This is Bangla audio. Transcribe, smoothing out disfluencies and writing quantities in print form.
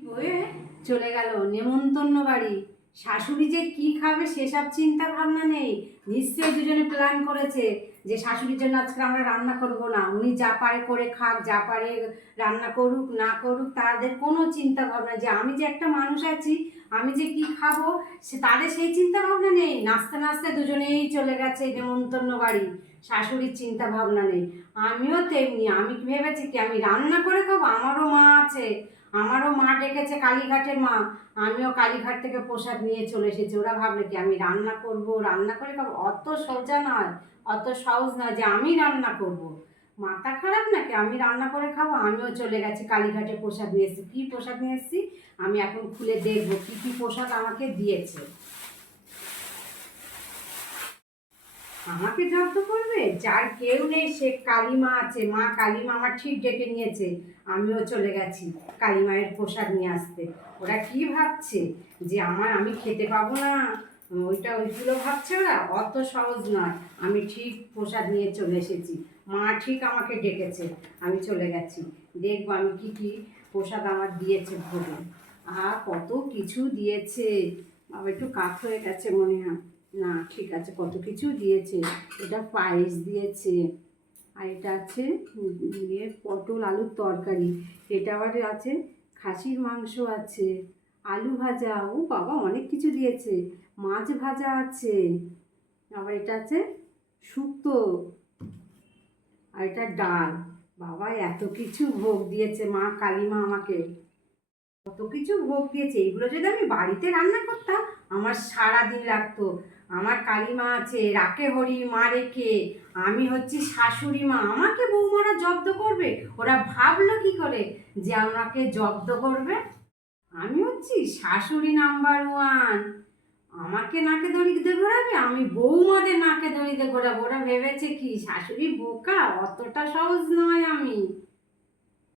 হয়ে চলে গেল নেমন্তন্ন বাড়ি। শাশুড়ি যে কি খাবে সেসব চিন্তা ভাবনা নেই। নিশ্চয়ই দুজনে প্ল্যান করেছে যে শাশুড়ির জন্য আজকে আমরা রান্না করব না, উনি যা পারে করে খাক, যা পারে রান্না করুক না করুক, তাদের কোনো চিন্তা ভাবনা যে আমি যে একটা মানুষ আছি, আমি যে কি খাবো তাদের সেই চিন্তা ভাবনা নেই। নাচতে নাচতে দুজনেই চলে গেছে নেমন্তন্ন বাড়ি, শাশুড়ির চিন্তা ভাবনা নেই। আমিও তেমনি, আমি ভেবেছি কি আমি রান্না করে খাবো, আমারও মা আছে, আমারও মা ডেকেছে কালীঘাটের মা, আমিও কালীঘাট থেকে প্রসাদ নিয়ে চলে এসেছি। ওরা ভাবলে কি আমি রান্না করব, রান্না করে খাবো, অত সোজা নয়, অত সহজ নয় যে আমি রান্না করব। মাথা খারাপ নাকি, আমি রান্না করে খাবো। আমিও চলে গেছি কালীঘাটে প্রসাদ নিয়ে এসেছি। কী প্রসাদ নিয়ে এসেছি আমি এখন খুলে দেখবো কী কী প্রসাদ আমাকে দিয়েছে। আমাকে জব্দ করবে? যার কেউ নেই সে কালীমা আছে, মা কালীমা আমার ঠিক ডেকে নিয়েছে। আমিও চলে গেছি কালী মায়ের প্রসাদ নিয়ে আসতে। ওরা কি ভাবছে যে আমি খেতে পাবো না, ওইগুলো ভাবছে ওরা, অত সহজ নয়। আমি ঠিক প্রসাদ নিয়ে চলে এসেছি, মা ঠিক আমাকে ডেকেছে, আমি চলে গেছি। দেখবো আমি কি কি প্রসাদ আমার দিয়েছে ভোগে। কত কিছু দিয়েছে, আবার একটু কাত হয়ে গেছে মনে হয়। না ঠিক আছে, কত কিছু দিয়েছে। এটা পায়েস দিয়েছে, আর এটা আছে পটল আলুর তরকারি, এটা আবার আছে খাসির মাংস আছে, আলু ভাজা, ও বাবা অনেক কিছু দিয়েছে, মাছ ভাজা আছে, আবার এটা আছে শুক্তো, আর এটা ডাল। বাবা এত কিছু ভোগ দিয়েছে মা কালীমা আমাকে, কত কিছু ভোগ দিয়েছে। এইগুলো যদি আমি বাড়িতে রান্না করতাম আমার সারা দিন লাগতো। আমার কালীমা আছে, রাখে হরি মা রেখে, আমি হচ্ছি শাশুড়ি মা, আমাকে বৌমারা জব্দ করবে? ওরা ভাবলো কি করে যে আমাকে জব্দ করবে? আমি হচ্ছি শাশুড়ি নাম্বার ওয়ান, আমাকে নাকে দড়িতে ঘোরাবে, আমি বৌমাদের নাকে দড়িতে ঘোরাবো। ওরা ভেবেছে কি শাশুড়ি বোকা? অতটা সহজ নয় আমি।